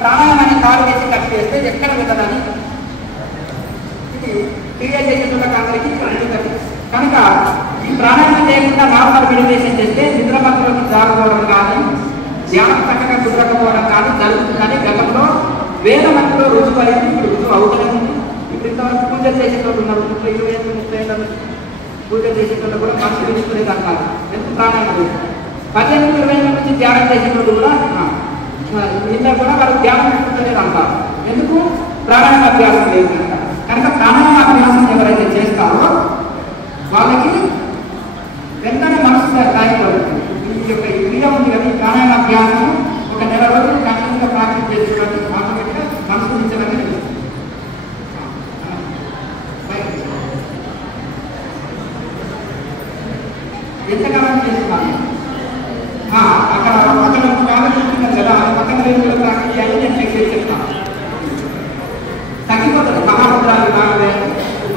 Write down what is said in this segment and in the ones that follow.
ప్రాణాయామాన్ని కాలు వేసి కట్ చేస్తే ఎక్కడ వెళ్ళదని ఇది క్రియేట్ చేసేటువంటి అందరికీ కనుక ఈ ప్రాణాయామం చేయకుండా నార్మల్ మెడిటేషన్ చేస్తే నిద్రమత్తులోకి జారుకోవడం కానీ ధ్యానం చక్కగా కుదరకపోవడం కానీ జరుగుతుందని గతంలో వేల మందిలో రుజువు అయింది. ఇప్పుడు రుజువు అవుతూనే ఉంది. ఇప్పుడు ఇంతవరకు పూజలు చేసేటోళ్ళు ఉన్నారు. 20-30 ఏళ్ళ పూజలు చేసేటోళ్ళు కూడా మనసు విధించుకునేది అంటారు. ఎందుకు ప్రాణాయామం 15-20 ఏళ్ళ నుంచి ధ్యానం చేసేటోళ్ళు కూడా నిన్న కూడా వాళ్ళు ధ్యానం పెట్టుకునేది అంటారు. ఎందుకు ప్రాణాయామ అభ్యాసం లేదు కనుక. కనుక ప్రాణాయామ అభ్యాసం ఎవరైతే చేస్తారో వాళ్ళకి వెంటనే మనసు గాయపడుతుంది. ఈ యొక్క క్రియ ఉంది కదా, ఈ ప్రాణాయామ అభ్యాసం ఒక నెల రోజులు కంటిన్యూగా ప్రాక్టీస్ చేసేటువంటి ఆటోమేటిక్గా మనసు ఉంచడానికి ఎంతకాలం చేస్తున్నాను అక్కడ బాగా చూస్తున్నారు కదా, పక్కన రేపు ప్రాక్టీస్ చేయాలి. నేను చెక్ చెప్తాను. తగ్గిపోతుంది. మహాముద్రాలు బాగా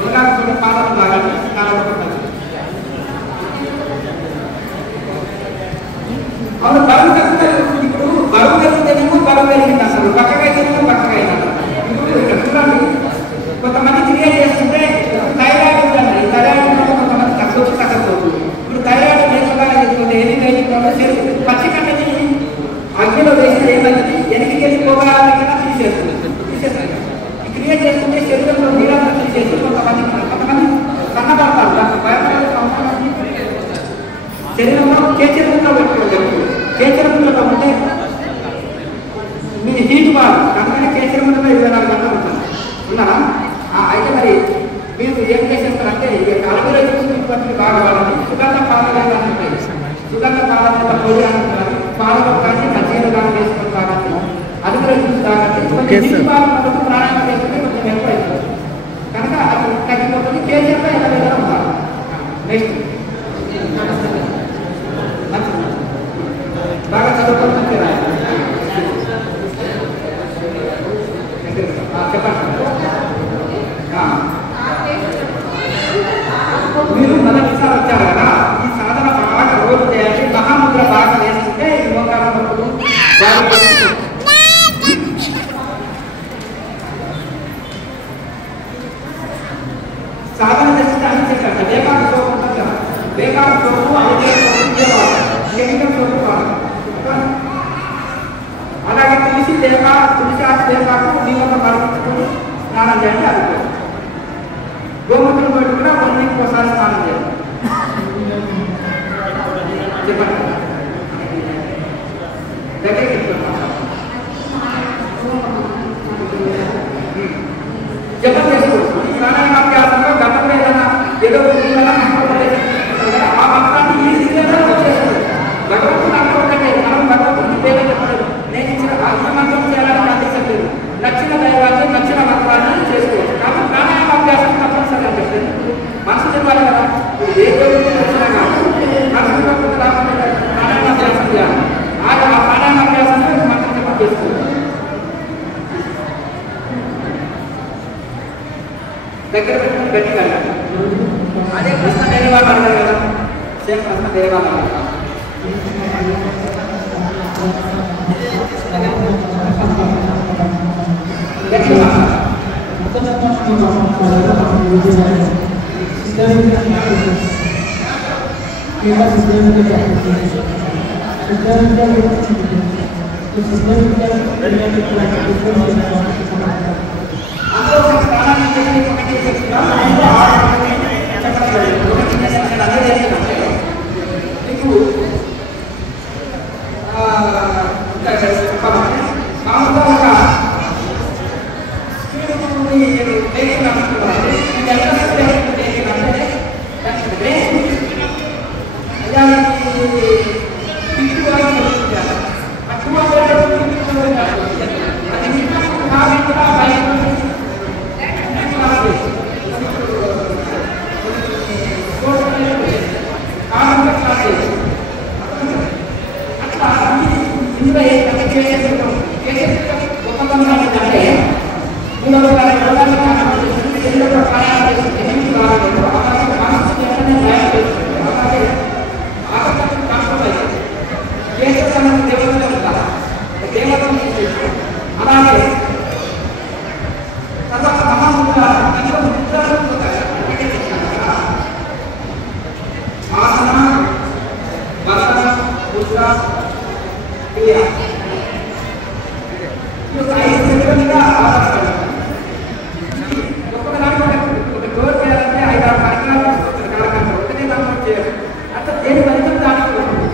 మునగాకు పాదాలు బాగా కాలపడుతుంది. అవును, బరువు తగ్గుతారు. ఇప్పుడు బరువు తగ్గితేనేమో బరువు పెరిగింది అసలు, పక్కకైతేనేమో పక్కకైనా. ఇప్పుడు ఇక్కడ చూడండి, కొంతమంది క్రియేట్ చేస్తుంటే థైరాయిడ్ ఉందండి. థైరాయిడ్ కొంతమంది తగ్గవచ్చు. ఇప్పుడు థైరాయిడ్ లేకుండా ఏది వేసుకోవాలి, పచ్చి కట్టని అగ్నిలో వేస్తే ఏమైంది, వెనక్కి వెళ్ళిపోవాలని తీసేస్తుంది. ఈ క్రియేట్ చేస్తుంటే శరీరంలో నీళ్ళని తీసేసి కొంతమంది సన్నపడతారు. దానికి భయపడాలి. శరీరంలో కేచరంలో పెట్టుకోవాలి. కేచరంలో ఉంటే మీరు హీట్ బాగా అందుకని కేచరంలో 24 గంటలు ఉంటుంది ఉన్నారా? అయితే మరి మీరు ఏం చేసేస్తారంటే అరవై చూసినటువంటి బాగా వాళ్ళని సుగంధ పాలగా ఉంటాయి. సుగంధ పాలన పొడి అంటున్నారు. పాలలో కానీ మధ్యలో కానీ వేసుకొని తాగండి. అరవై చూసి తాగండి. హీట్ బాగా ప్రాణాయామం చేసుకుంటే కొంచెం ఎక్కువ అవుతుంది. కనుక అది తగ్గిపోతుంది. కేచరంలో ఎలా వెళ్ళడం ఉండాలి. నెక్స్ట్ బాగా చదువుకోవచ్చు రాయాలి. చెప్పండి. మీరు మొదటిసారి వచ్చారు కదా, ఈ సాధన బాగా రోజు చేయాలి. మహాముద్ర బాగా వేసుకుంటే ఈ మోకాల వరకు బాగా సాధన చేస్తే అని చెప్పండి. వేకాల సోపు ఉంటుంది కదా, వేకాల సోపు కెమికల్ సోపు కావాలి. అలాగే తులసి ఆకు వేపాకు నీళ్ళతో పడుకుంటుకొని స్నానం చేయండి. అది గోమూత్రం పెట్టి కూడా 1 వీక్ ఒకసారి స్నానం చేయాలి. చెప్పండి. దగ్గరికి జపం చేసుకోవచ్చు. ఈ ప్రాణాయామ అభ్యాసంలో గతంలో ఏదైనా ఏదో ఆ మంత్రాన్ని ఈ దిశలో వచ్చేస్తుంది. భగవంతుడు అంటే ఒకటే, మనం భగవంతుడికి పేరు చెప్పలేదు. నేను ఇచ్చిన మంత్రం చేయాలని అందించలేదు. నచ్చిన దైవాన్ని నచ్చిన మంత్రాన్ని చేసుకోవచ్చు. కాబట్టి ప్రాణాయామ అభ్యాసం తప్పనిసరిగా చెప్పలేదు. మనసు చెప్పాలి కదా, ఏ దేవుడికి వచ్చినా కానీ మనసు రాకుండా ప్రాణాయామ అభ్యాసం చేయాలి. ఆ ప్రాణాయామ అభ్యాసంలో మంత్రం చెప్పడం చేసుకోవచ్చు. దగ్గర పెట్టుకుని గట్టిగా అదే ప్రశ్న వేరే వాళ్ళు అన్నారు కదా, సేమ్ ప్రశ్న వేరే వాళ్ళు అన్నారు. అలాగే తర్వాత మహాముద్ర ఆసన వసన ముద్ర క్రియ ఈ యొక్క 5 సెకండ్ల మీద ఆధారపడి ఒక డోర్ చేయాలంటే 5-6 కార్యక్రమాలు కాలకంటే ఒకటే దాంట్లో చేయాలి. అంటే దేని ఫలితం దానికి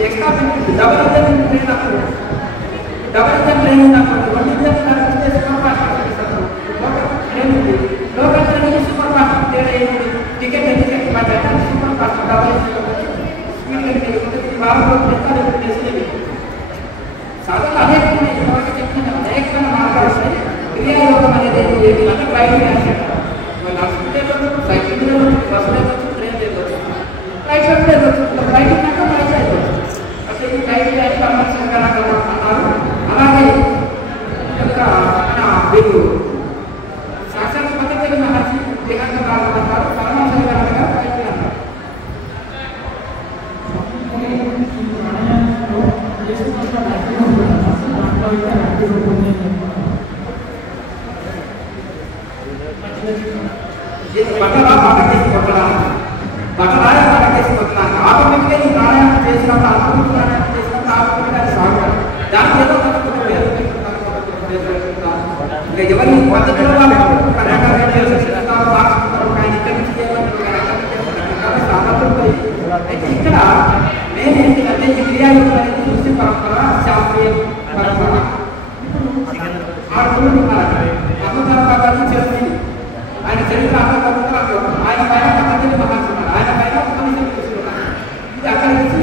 extra benefit double engine train అప్పుడు డబుల్ ఇంజన్ ట్రైన్ ఉన్నప్పుడు 1 ఇంజన్ సూపర్ ఫాస్ట్ ట్రైన్ ఉంది. లోకల్ ట్రైన్ సూపర్ ఫాస్ట్ తేడా ఏంటి? Ticket super fast double speed సాధారణ అనేక అనేకమైన మార్గాలు వస్తాయి. క్రియాయోగం అనేది రైట్ సైకిల్ బస్సు వెళ్ళొచ్చు, ట్రైన్ వెళ్ళొచ్చు, రైట్ సైడ్ వెళ్ళొచ్చు, రైట్ ఉన్నాక రైట్ సైడ్ వెళ్ళొచ్చు. అసలు ఈ రైట్ అని పరమశంకర అన్నారు. అలాగే మన వీరు సాక్షాత్ పద్ధతి మహర్షి దేహాంతరాలు అన్నారు. పరమశంకర గారు రైట్ అన్నారు. బట్టలా పట్టకేసి కొట్టడానికి బట్టలాగా పట్టకేసి కొట్టడానికి ఆటోమేటిక్గా ఈ ప్రాణాయామం చేసినప్పుడు అద్భుత ప్రాణాయామం చేసినప్పుడు ఆటోమేటిక్గా అది సాగుతారు. దానికి ఏదో ఇంకా ఎవరి పద్ధతిలో వాళ్ళు రకరకాలు చేస్తారు. ఆయన ఇక్కడి నుంచి అయితే ఇక్కడ మెయిన్ ఏంటంటే ఈ క్రియాయోగం అనేది ముస్లిం పరంపర, శాస్త్రీయ పరంపర. ఆ గురువు అద్భుతాలు చేస్తుంది. ఆయన చరిత్ర అంతర్గతంగా ఆయన పైన పద్ధతిని మహాస్తున్నారు. ఆయన పైన చూస్తున్నారు. ఇది అక్కడ నుంచి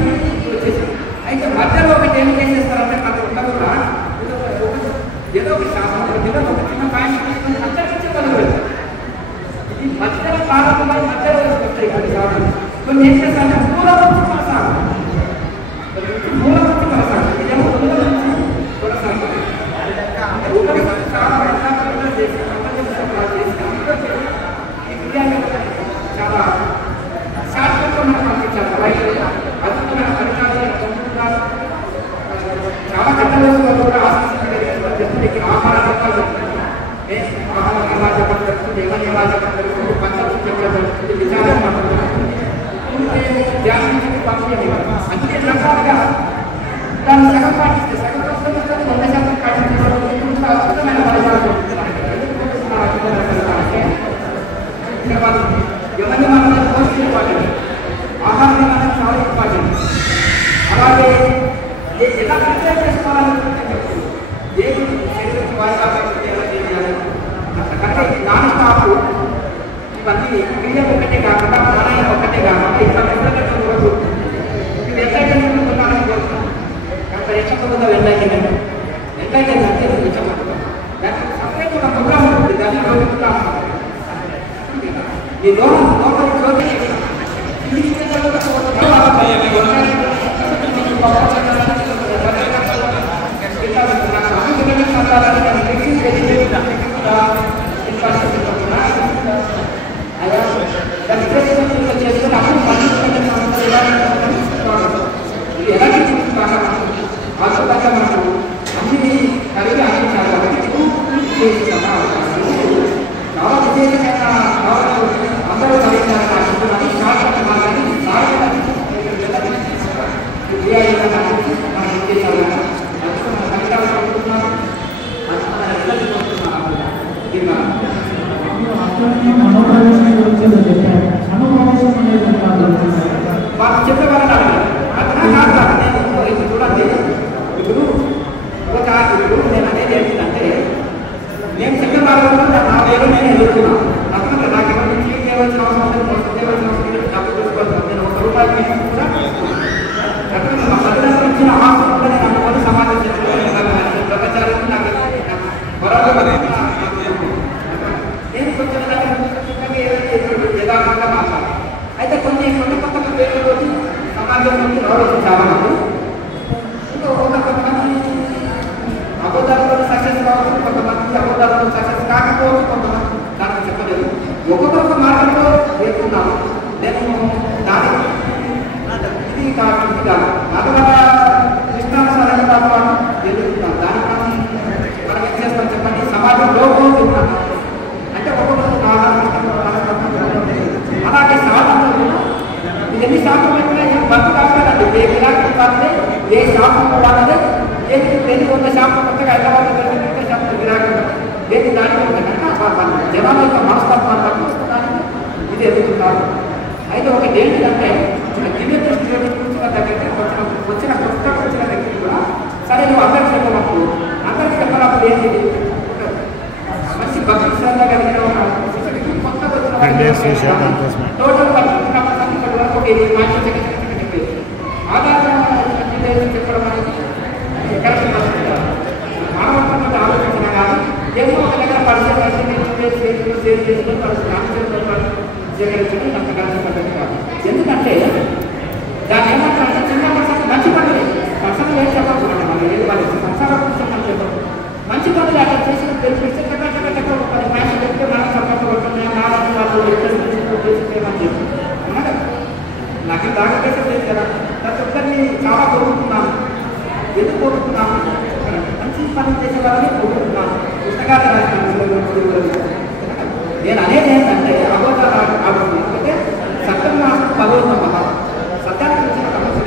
వచ్చేసింది. అయితే మధ్యలో ఒకటి ఏం చేసేస్తారంటే ప్రతి ఒక్క కూడా ఏదో ఒక శాస్త్రం ఏదో ఒక చిన్న పాయింట్ తీసుకుని అక్కడి నుంచి మొదలు పెడతారు. ఇది మధ్యలో ప్రారంభమై మధ్యలో వస్తాయి కొన్ని శాస్త్రం. కొన్ని ఏం చేస్తారంటే మూలం నుంచి కొనసాగుతారు. ఇదేమో మూలం నుంచి కొనసాగుతుంది. చాలా శాస్త్రంతో మనం పంపించాలి. అద్భుతమైన ఫలితాలు చాలా కట్టలు కూడా ఆశించడానికి ఆహార చెప్పాలి. ఆహారం ఎలా చెప్పడం జరుగుతుంది, ఎవరిని ఎలా చెప్పడం జరుగుతుంది, పంచాయతీ చెప్పడం జరుగుతుంది, విచారం ధ్యానించి పంపించాలి. అన్ని రకాలుగా దాన్ని సగం పాటిస్తే సగం 100% పాటించడం అద్భుతమైన ఫలితాలు ఎవరిని మనం పోస్ట్ ఇంపార్టెంట్, ఆహారం మనం చాలా ఇంపార్టెంట్. అలాగే ఎలా ప్రిపేర్ చేసుకోవాలని చెప్తుంది. దేవుడు శరీరం వాయిదాలు ఎలా చేయాలి అంటే నాన్ స్టాప్ ఇవన్నీ క్రియ ఒకటే కాకుండా ప్రాణాయామం ఒకటే కాకుండా ఇట్లా వెళ్ళగట్టు రోజు ఇది వెళ్ళగట్టుకున్నానని కోరుతున్నాను. అంత ఎక్కకుండా వెళ్ళగలంటే ఇచ్చబడుతుంది. దానికి సపరేట్ ఒక ప్రోగ్రామ్ ఉంటుంది. దాన్ని రోజుగా ఈ లోపలి జ్యోతి అన్ని కలిగి అందించాలి. చాలా విశేషమైన అందరూ కలిగినారని శాశ్వత మార్గాన్ని వాళ్ళు చెప్పేవాళ్ళ నేను చూడండి. ఇప్పుడు ఒక నేను అనేది ఏంటంటే నేను చెప్పే మార్గంలో నా పేరు నేను ఎదుర్కొన్నాను. అసలు నాకు ఎవరి నుంచి చేయవలసిన అవసరం లేదు, మోసం చేయవలసిన అవసరం లేదు, డబ్బు చూసుకోవాలి. నేను ₹1 తీసుకుని కూడా మా తల్లిదండ్రులు ఇచ్చిన ఆస్తులు కూడా నేను అనుకోని సమాజం చేస్తున్నాను. ప్రపంచాలకు నాకు నేను కొంచెం యథార్థంగా మాట్లాడాలి. అయితే కొన్ని కొత్త పేర్లతో సమాజంలోకి రావచ్చు చాలా మంది. కొంతమంది అబద్ధాలలో సక్సెస్ కావచ్చు, కొంతమంది అబద్ధాలలో సక్సెస్ కాకపోవచ్చు, కొంతమంది దానికి చెప్పలేదు. ఒక్కొక్క మార్గంలో వెళ్తున్నాను నేను. దానికి ఇది కాదు ఇది కాదు అందువల్ల ఇష్టానుసారంగా ఎదుగుతున్నాను. దానికి మనం ఏం చేస్తాం చెప్పండి. అలాగే లోపం తిన్నాను అంటే ఒక్కొక్కరు అలాగే శాతంలో కూడా ఎన్ని శాతం పెట్టినా ఏం బంధు కావాలండి ఏ విరాటం కాదే ఏ శాతం కూడా ఏది 100 శాతం కొత్తగా హైదరాబాద్ శాతం విరాటం ఏది దాంట్లో జనాల యొక్క మనస్తత్వాన్ని పట్టుకోవడానికి ఇది ఎదుగుతున్నారు. అయితే ఒకటి ఏంటంటే దివ్య దృష్టి చూసిన దగ్గర వచ్చిన వ్యక్తి కూడా సరే నువ్వు అందరికి చెప్పినప్పుడు అందరికి చెప్పినప్పుడు ఏంటి మంచి భక్తి శ్రద్ధ కలిగిన కొత్త వచ్చిన టోటల్ వరకు చెప్పేది ఆధారంగా చెప్పడం అనేది కరెక్ట్ మానవత్వం ఆలోచించిన కానీ ఏదో ఒక దగ్గర పరిచయం చేసుకుని సేకరించడం అంత కలిసి పద్ధతి కాదు. ఎందుకంటే దాని ఏమంటారంటే చిన్న పర్సన్ మంచి పనులు పర్సన్ ఏం చెప్పకుండా మనం ఏది వాళ్ళు సంసారం చెప్పడం మంచి పనులు అక్కడ చేసిన తెలిపిస్తే ఒక మ్యాచ్ చెప్తే మనం సంపర్కపడుతున్నాయి నాలుగు వాళ్ళు ఉద్దేశించేమని చెప్పి నాకు దానికైతే లేదు కదా ప్రతి ఒక్కరిని చాలా కోరుకుంటున్నాను. ఎందుకు కోరుకుంటున్నాను మంచి పని చేసే వాళ్ళని కోరుకుంటున్నాను. పుస్తకాలు రాసిన నేను అనేది ఏంటంటే అవగాహన లేకపోతే సత్యం మాసం భగవద్గీత సత్యానికి వచ్చిన సమస్య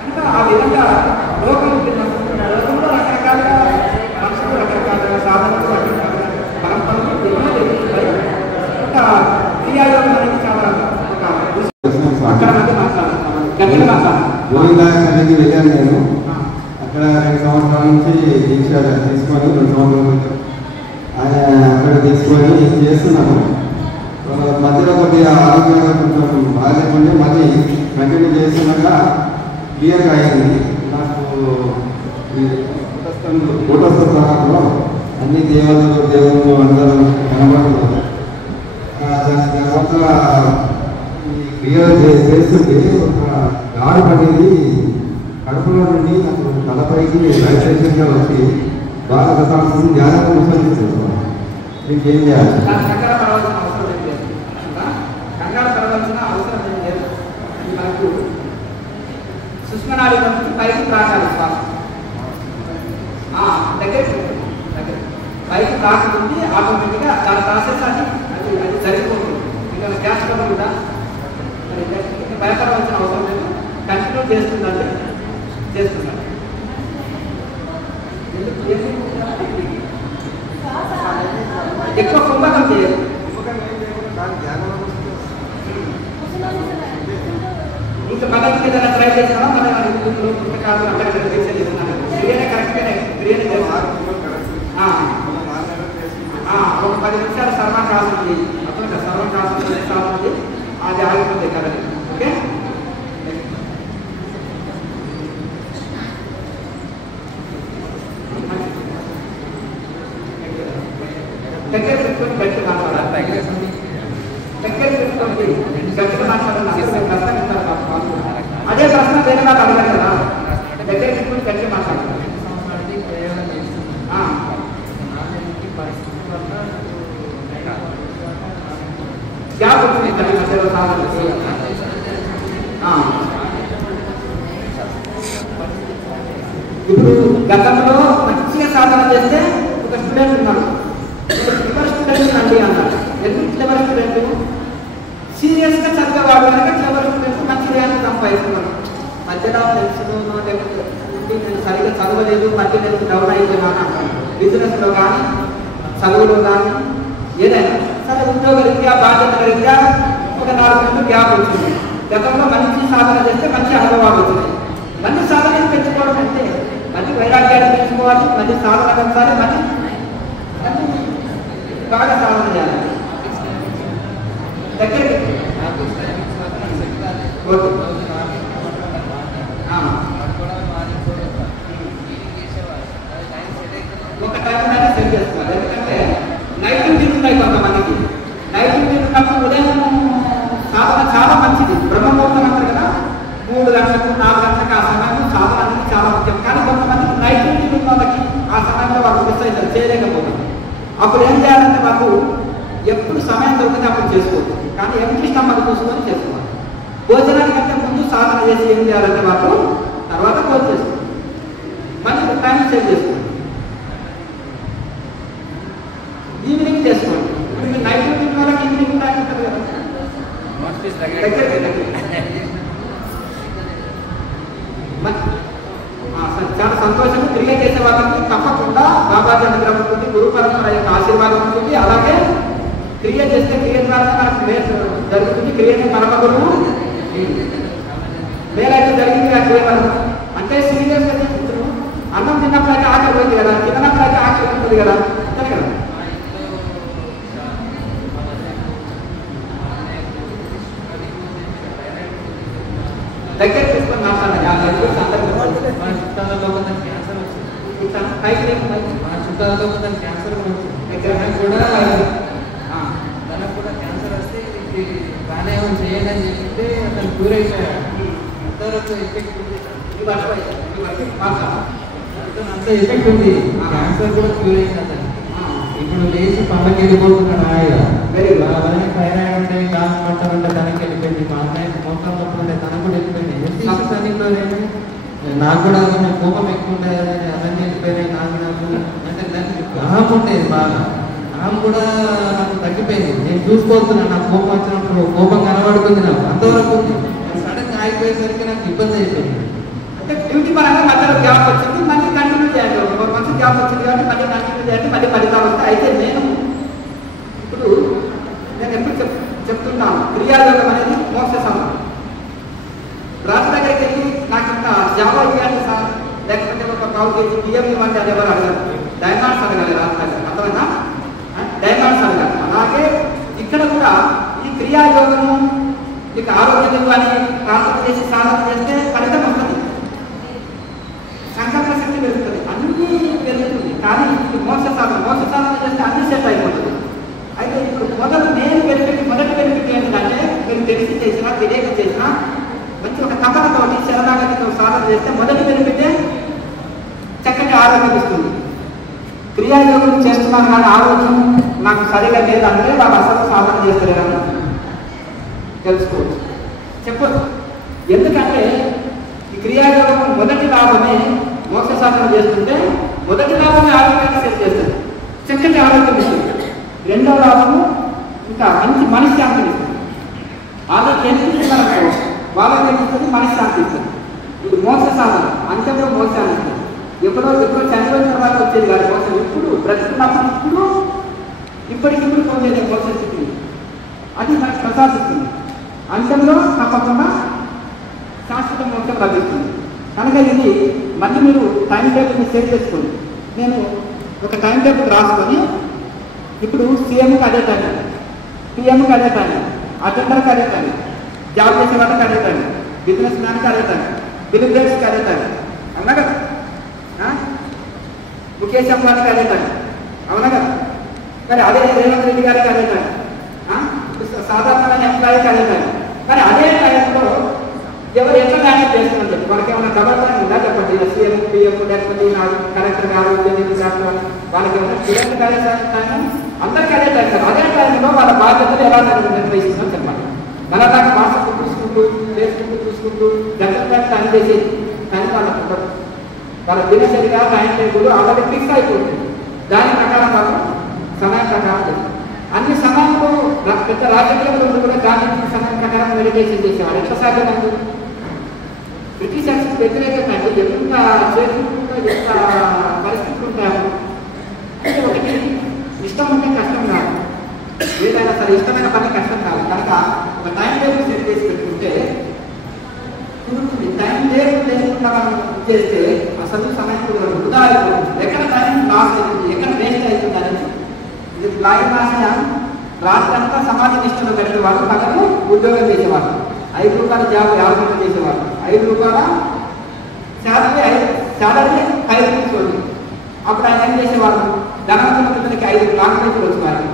కనుక ఆ విధంగా లోకంలో రకరకాలుగా మనుషులు రకరకాలుగా సాధనలు రకరకాలుగా పరంపరలు ఎన్నో జరుగుతుంటాయి. ఒక క్రియాయోగం అనేది చాలా అక్కడ మధ్య మాట్లాడుతున్నాను గట్టిగా మాట్లాడుతున్నాను. వెళ్ళాను నేను అక్కడ 2 సంవత్సరాల నుంచి దీక్ష తీసుకొని 2 సంవత్సరాలు అక్కడ తీసుకొని చేస్తున్నాను. మధ్యలో కొద్దిగా ఆరోగ్యంగా కొంచెం బాగాలేకుంటే మళ్ళీ కంటిన్యూ చేస్తున్నాక క్లియర్గా అయింది. నాకు ఈ కూటస్థ స్థానంలో అన్ని దేవుళ్ళు అందరూ కనబడుతున్నారు. తర్వాత ఈ క్లియర్ చేస్తుంటే ఒక గాడు అనేది కడుపులో నుండి నాకు తలపైకి రైట్ వచ్చి బాగా ప్రశాంతం జ్ఞానం విసర్జించేస్తాను. మీకు ఏం చేయాలి? కంగారు పడవలసిన అవసరం ఏం లేదు. మనకు సుష్మనాడి నుంచి పైకి త్రాకాలి దగ్గర పైకి త్రాకుంది ఆటోమేటిక్గా దాని ప్రాసెస్ అది జరిగిపోతుంది. ఇంకా గ్యాస్ కూడా కూడా భయపడవలసిన అవసరం లేదు. కంటిన్యూ చేస్తుందంటే చేస్తున్నాడు. ఎక్కువ కుంభకం చేయదు. ఇంకా పద్ధతికి ఏదైనా ట్రై చేసినా మన పుస్తకాలు అక్కడ దీక్ష చేస్తున్నాను. క్రియనే కరెక్ట్గానే క్రియనే చేస్తారు. ఒక 10 నిమిషాలు సర్వం కాస్తుంది అప్పుడు సర్వం కాస్తుంది అది ఆగిపోతే కదా. ఓకే దగ్గర పెట్టుకొని గట్టి మాట్లాడాలి. దగ్గర పెట్టుకోండి గట్టిగా మాట్లాడాలి. ప్రశ్న ఇస్తారు అదే ప్రశ్న వేరే నాకు అడగాలి కదా. దగ్గర పెట్టుకొని గట్టి మాట్లాడాలి. గ్యాప్ వచ్చింది దాని మధ్యలో సాధన ఇప్పుడు గతంలో మంచిగా సాధన చేస్తే ఒక స్టూడెంట్ ఉన్నాడు. క్లెవర్ స్టూడెంట్ అండి అన్నారు. ఎందుకు క్లెవర్ స్టూడెంట్? సీరియస్గా చదివేవాడు కనుక క్లెవర్ స్టూడెంట్ మంచి ర్యాంక్ సంపాదిస్తున్నాడు. మధ్యలో తెలుసులో లేకపోతే నేను సరిగ్గా చదవలేదు మధ్య నేను డౌన్ అయిపోయినాను అంటాను. బిజినెస్లో కానీ చదువులో కానీ ఏదైనా సరే ఉద్యోగ రీత్యా బాధ్యత రీత్యా ఒక 4 నెలలు గ్యాప్ వచ్చింది. గతంలో మంచి సాధన చేస్తే మంచి అనుభవాలు వచ్చినాయి. మంచి సాధన పెంచుకోవడం అంటే మంచి వైరాగ్యాన్ని పెంచుకోవాలి, మంచి సాధన పెంచాలి, మంచి బాగా సాధన చేయాలి. దగ్గరికి ఒక టైం అనేది సెట్ చేసుకోవాలి. ఎందుకంటే నైట్ డ్యూటీ ఉంటాయి కొంతమందికి. నైట్ డ్యూటీ ఉన్నప్పుడు ఉదయం సాధన చాలా మంచిది. బ్రహ్మముహూర్తం అంటారు కదా, 3 గంటలకు 4 గంటలకు ఆ సమయంలో సాధన అనేది చాలా ముఖ్యం. కానీ కొంతమందికి నైట్ డ్యూటీ ఉన్న వాళ్ళకి ఆ సమయంలో వాళ్ళు మిస్ అవుతారు, చేయలేకపోతారు. అప్పుడు ఏం చేయాలంటే వాళ్ళు ఎప్పుడు సమయం దొరికితే అప్పుడు చేసుకోవచ్చు. కానీ ఎంటీ స్టమక్ చూసుకొని చేసుకోవాలి. భోజనానికంటే ముందు సాధన చేసి ఏం చేయాలంటే వాళ్ళు తర్వాత భోజనం చేసుకోవాలి. మంచి టైం సేవ్ చేసుకోవాలి. చాలా సంతోషం. క్రియ చేసే వాళ్ళకి తప్పకుండా బాబాజీ అనుగ్రహం ఉంటుంది, గురు పరంపర యొక్క ఆశీర్వాదం ఉంటుంది. అలాగే క్రియ చేస్తే క్రియ ద్వారా మనకు మేలు జరుగుతుంది. క్రియని పరమ గురువు మేలైతే జరిగింది ఆ క్రియ వల్ల. అంటే సీరియస్గా తీసుకుంటున్నాం. అన్నం తిన్నప్పుడైతే ఆకలి పోయింది కదా, తిన్నప్పుడైతే ఆకలి ఉంటుంది కదా, అంతే కదా. దగ్గర తీసుకొని మాట్లాడాలి. చుట్టాలతో క్యాన్సర్ కూడా తనకు కూడా క్యాన్సర్ వస్తే ప్రాణాయామం చేయండి అని చెప్తే అతను క్యూర్ అయిపోయాడు. అంతవరకు ఎఫెక్ట్ ఉంది, అంత ఎఫెక్ట్ ఉంది. క్యాన్సర్ కూడా క్యూర్ అయింది అతను. ఇప్పుడు లేచి పనులకు వెళ్ళిపోతున్నాడు హాయిగా. థైరాయిడ్ ఉంటే కాలు పట్టాలంటే తనకి వెళ్ళిపోయింది, మా అన్నయ్య మొత్తం నొప్పులు ఉంటే తనకు కూడా వెళ్ళిపోయింది. సన్నిలో నాకు కూడా కోపం ఎక్కువ ఉండేది, అవన్నీ వెళ్ళిపోయినాయి. నాకు అంటే అహం ఉండేది బాగా, అహం కూడా నాకు తగ్గిపోయింది. నేను చూసుకోవస్తున్నాను, నాకు కోపం వచ్చినప్పుడు కోపం కనబడుతుంది నాకు, అంతవరకు ఉంది. సడన్ గా ఆగిపోయేసరికి నాకు ఇబ్బంది అయిపోయింది. అంటే డ్యూటీ పరంగా మధ్యలో గ్యాప్ వచ్చింది, మళ్ళీ కంటిన్యూ చేయాలి. ఒక మంచి గ్యాప్ వచ్చింది కాబట్టి మళ్ళీ కంటిన్యూ చేయాలి, మళ్ళీ ఫలితాలు వస్తాయి. అయితే నేను ఎప్పుడు చెప్తున్నాను, క్రియాయోగం అనేది మోక్ష సమయం. రాజు దగ్గరికి వెళ్ళి నాకు ఇంత జాబ్ ఇవ్వండి సార్, లేకపోతే ఒక పావు కేజీ బియ్యం ఇవ్వండి అని ఎవరు అడగారు. డైమండ్స్ అడగాలి రాజు దగ్గర, అర్థమైనా? డైమండ్స్ అడగాలి. అలాగే ఇక్కడ కూడా ఈ క్రియాయోగము మీకు ఆరోగ్యం కానీ ప్రార్థన చేసి సాధన చేస్తే ఫలితం వస్తుంది, సంకల్ప శక్తి పెరుగుతుంది, అన్నీ పెరుగుతుంది. కానీ ఇది మోక్ష సాధన చేస్తే అన్ని సెట్ అయిపోతుంది. అయితే ఇప్పుడు నేను మొదటి బెనిఫిట్ ఏంటంటే, మీరు తెలిసి చేసినా తెలియక చేసినా మంచి ఒక తపనతోటి శరణాగతితో సాధన చేస్తే మొదటి బెనిఫిటే చక్కటి ఆరోగ్యం ఇస్తుంది. క్రియాయోగం చేస్తున్నాను కానీ ఆరోగ్యం నాకు సరిగా లేదంటే వాళ్ళు అసలు సాధన చేస్తలేదని తెలుసుకోవచ్చు, చెప్పొచ్చు. ఎందుకంటే ఈ క్రియాయోగం మొదటి లాభమే మోక్ష సాధన చేస్తుంటే మొదటి లాభమే ఆరోగ్యాన్ని సెట్ చేస్తుంది, చక్కటి ఆరోగ్యం ఇస్తుంది. రెండవ లాభము ఇంకా మంచి మనశ్శాంతిని ఇస్తుంది. వాళ్ళకి ఎంత మనకు వాళ్ళకి ఏమిస్తుంది, మనశ్శాంతి ఇస్తుంది. ఇది మోక్ష సాధన, అంత్యంలో మోక్షాన్ని ఇస్తుంది. ఎప్పుడో చనిపోయిన తర్వాత వచ్చేది కాదు మోక్షం. ఇప్పుడు బ్రతుకున్నప్పుడు ఇప్పటికిప్పుడు పొందేది మోక్ష స్థితిని, అది మనకు ప్రసాదిస్తుంది. అంత్యంలో తప్పకుండా శాశ్వత మోక్షం లభిస్తుంది. కనుక ఇది మళ్ళీ మీరు టైం టేబుల్ని సేవ్ చేసుకోండి. నేను ఒక టైం టేబుల్ రాసుకొని ఇప్పుడు సీఎంకి అదే టైం, పిఎంకి అదే టైం, అటెండర్కి అదే టైం, జాబ్ చేసే వాళ్ళకి అదే టైం, బిజినెస్ మ్యాన్కి అదే టైం, బిల్ గేట్స్కి అదే టైం, అవునా కదా? ముఖేష్ అంబానీకి అదే టైం, అవునా కదా? మరి అదే రేవంత్ రెడ్డి గారికి అదే టైం, సాధారణమైన ఎంప్లాయీకి అదే టైం. మరి అదే టైంలో ఎవరు ఎట్లా న్యాయం చేస్తుందని చెప్పి వాళ్ళకి ఏమైనా డబల్ టైం ఉందా చెప్పండి? సీఎం పిఎం లేకపోతే కలెక్టర్ గారు వాళ్ళకి ఏమైనా స్టూడెంట్ అదే టైం, అందరికీ అదే టైం కదా. అదే టైంలో వాళ్ళ బాధ్యతలు ఎలా నిర్వహిస్తుందని చెప్పాలి. మన దాకా మాసకు చూసుకుంటూ చూసుకుంటూ గంటల టైం చేసేది కానీ వాళ్ళకు ఉండదు. వాళ్ళ దినచర్య టైం టేబుల్ ఆల్రెడీ ఫిక్స్ అయిపోతుంది. దాని ప్రకారం వాళ్ళు సమయం ప్రకారం అన్ని సమయంలో పెద్ద రాజకీయంలో కూడా గాంధీ సమయం ప్రకారం మెడిటేషన్ చేసేవారు. ఎట్లా సాధ్యమైంది? బ్రిటిషర్స్ వ్యతిరేకంగా ఎంత చేసుకుంటూ ఎంత పరిస్థితులు ఉంటారు. అంటే ఒకటి ఇష్టం ఉంటే కష్టం కాదు, ఏదైనా సరే ఇష్టమైన పని కష్టం కాదు. కనుక ఒక టైం టేబుల్ సెట్ చేసి పెట్టుకుంటే కుదురుతుంది. టైం టేబుల్ లేకుండా మనం చేస్తే అసలు సమయం వృధా అయిపోతుంది. ఎక్కడ టైం లాస్ అవుతుంది, ఎక్కడ వేస్ట్ అవుతుంది అనేది ఇది లాయర్ రాసిన రాత్రంతా సమాజ నిష్టలో పెట్టేవాళ్ళు, పక్కన ఉద్యోగం చేసేవాళ్ళు, 5 రూపాయల జాబ్ 50 రూపాయలు చేసేవాళ్ళు, 5 రూపాయల శాలరీ 5 తీసుకోండి. అప్పుడు ఆయన ఏం చేసేవాళ్ళు, ధనవంతుల పిల్లలకి 5 లాంగ్వేజ్లు వచ్చేవారు,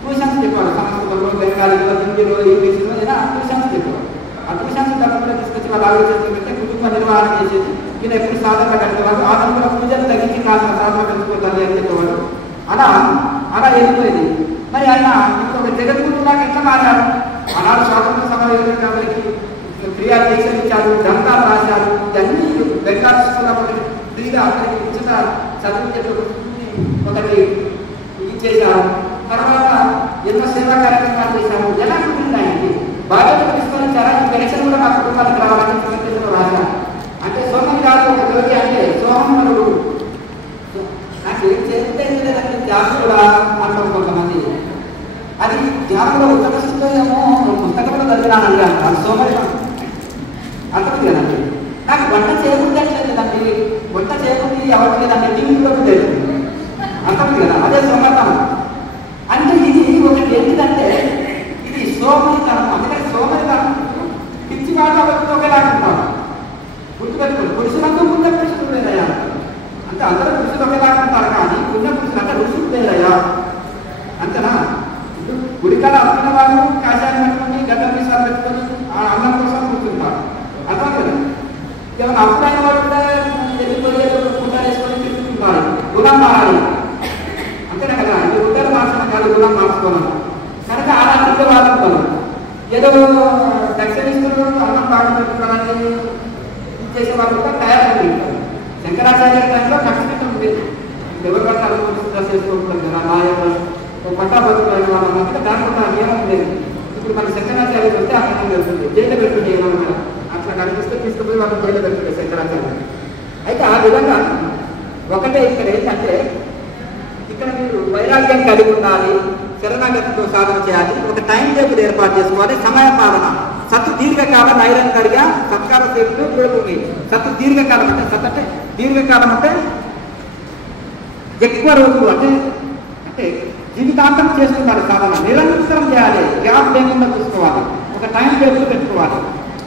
ట్యూషన్స్ చెప్పేవాళ్ళు. సంస్కృతంలో, బెంగాలీలో, హిందీలో, ఇంగ్లీష్లో ఏదైనా ట్యూషన్స్ చెప్పేవాళ్ళు. ఆ ట్యూషన్స్ డబ్బులు తీసుకొచ్చి వాళ్ళు ఆలోచించుకుంటే కుటుంబ నిర్వహణ చేసేది. ఈయన ఎప్పుడు సాధన కట్టేవాళ్ళు, ఆ డబ్బుల పూజలు తగ్గించి కాస్త సాధన పెంచుకోవాలి అని చెప్పేవాళ్ళు. అలా వెళ్ళిపోయేది. మరి ఆయన ఇంకొక జగద్గురులాగా ఎట్లా మారారు? ఆనాడు స్వాతంత్ర సమయంలో కాబట్టి క్రియా దీక్షలు ఇచ్చారు, గ్రంథాలు రాశారు, ఇవన్నీ బెంగాల్ స్కూల్ ఫ్రీగా అందరికి ఉచిత చదువు చెప్పి ఒకటి ఇచ్చేశారు. తర్వాత ఎన్నో సేవా కార్యక్రమాలు చేశారు. ఎలా కుదిరింది ఆయనకి? బాధ్యత తీసుకొని ఇచ్చారా ఈ పెన్షన్ కూడా నా కుటుంబానికి రావాలని సంగతిలో రాశా. అంటే సోమని కాదు ఒక యోగి అంటే సోమనుడు నాకు ఏం చేస్తే లేదంటే ధ్యానం కూడా అంటారు కొంతమంది. అది ధ్యానంలో ఉత్తమ స్థితిలో ఏమో పుస్తకంలో చదివినానండి అంటారు సోమరి అర్థం కదండి. నాకు వంట చేయకుండా లేదండి, వంట చేయకుండా ఎవరికి లేదంటే టీవీలో లేదు అర్థం కదా, అదే సోమరితనం. అంటే ఇది ఒకటి ఏంటిదంటే ఇది సోమరితనం. అందుకని సోమరితనం పిచ్చి మాట ఒకటి ఒకేలాగుంటారు. గుర్తుపెట్టుకోండి, పురుషులంతా పుణ్య పురుషులు లేదయ్యా అంటే అందరూ పురుషులు ఒకేలాగుంటారు కానీ పుణ్య పురుషులు అంటే ఋషులు లేదయ్యా అంతేనా. గుడికాడ అర్థమైన వాళ్ళు కాశాన్ని పెట్టుకొని గడ్డ మీసాలు పెట్టుకొని ఆ అన్నం కోసం కూర్చుంటారు అర్థం కదా. ఏమైనా అర్థమైన వాళ్ళు కూడా వెళ్ళిపోయి గుడ్డ వేసుకొని తిరుగుతుంటారు, గుణం మారాలి అంతేనా కదా. ఇది గుడ్డలు మార్చడం కాదు, గుణం మార్చుకోవాలి. కనుక అలా తింటే వాళ్ళు ఏదో దక్షిణిస్తున్నారు అన్నం బాగా పెట్టుకోవాలని చేసే వాళ్ళు కూడా తయారు. శంకరాచార్య టైంలో కష్టం ఉండేది. ఎవరు పట్టాలు డ్రెస్ వేసుకుంటారు కదా, నాయకులు పట్టా బతుకులు వాళ్ళంటే దాని కూడా నియమం ఉండేది. ఇప్పుడు మన శంకరాచార్య వస్తే ఆ నియమం వెళ్తుంది, జైలు పెట్టుకుంటే ఏమన్నా అట్లా కనిపిస్తే తీసుకుపోయి వాళ్ళు జైలు పెట్టుకుంటే శంకరాచార్య. అయితే ఆ విధంగా ఒకటే ఇక్కడ ఏంటంటే ఇక్కడ మీరు వైరాగ్యం కలిగి ఉండాలి, శరణాగతితో సాధన చేయాలి, ఒక టైం టేబుల్ ఏర్పాటు చేసుకోవాలి, సమయ పాలన. సత్తు దీర్ఘకాల నైరంతరిగా సత్కార సేవలు కూడుకుంది. సత్తు దీర్ఘకాలం అంటే సత్ అంటే దీర్ఘకాలం అంటే ఎక్కువ రోజులు అంటే అంటే జీవితాంతం చేస్తున్నారు సాధన, నిరంతరం చేయాలి, గ్యాప్ లేకుండా చూసుకోవాలి, ఒక టైం టేబుల్ పెట్టుకోవాలి.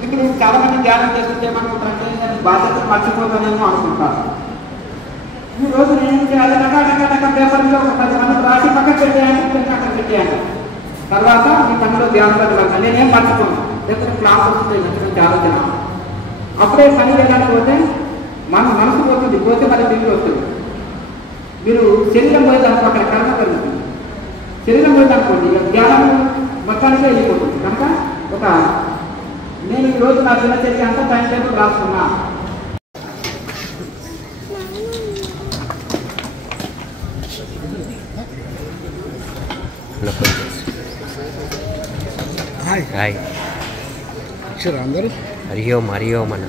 ఇప్పుడు చాలా మంది ధ్యానం చేస్తుంటే మనకు ప్రత్యేక బాధ్యత మర్చిపోతానేమో అనుకుంటారు. ఈ రోజు నేను ఏం చేయాలి, టకా పేపర్లో ఒక 10 మంది రాసి పక్కన పెట్టేయండి, అక్కడ పెట్టేయండి. తర్వాత మీ పనిలో ధ్యానం పెట్టాలి. నేనేం మర్చిపోను, లేకపోతే క్లాస్ వస్తుంది మంచి ఆలోచన. అప్పుడే పని చేయడానికి పోతే మన మనసు పోతుంది, పోతే మళ్ళీ తిరిగి వస్తుంది. మీరు శరీరం పోయేదానికి అక్కడ కర్మ కలుగుతుంది. శరీరం పోయేదనుకోండి ధ్యానం మొత్తానికే వెళ్ళిపోతుంది. కనుక ఒక నేను ఈరోజు నా దినచర్య అంతా టైం టేబుల్ రాసుకున్నా. హాయ్ అందరూ హరి ఓం అన్న.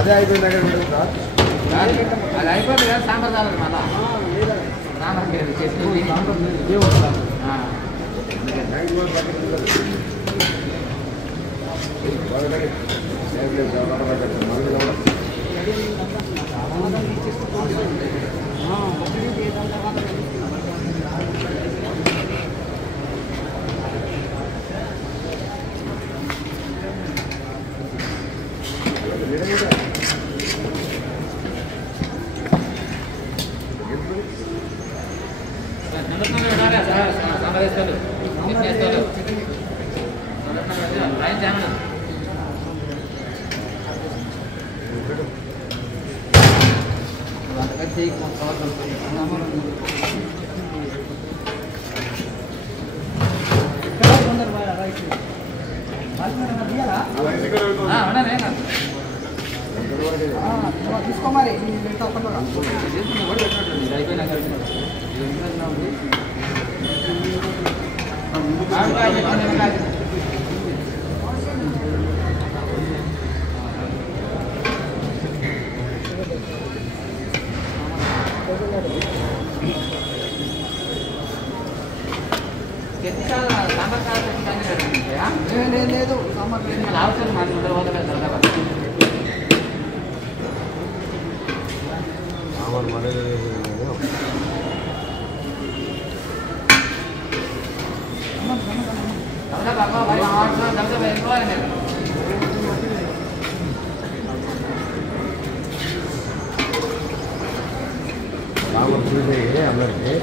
అదే అయిపోయింది దగ్గర అది అయిపోతుంది కదా, సాంబార్ కావాలి మళ్ళా సాంబార్ మీరు చేసుకుని సాంబార్ వేస్తారు లైన్ ఛానల్ తీసుకోమని లేదు అందరికీ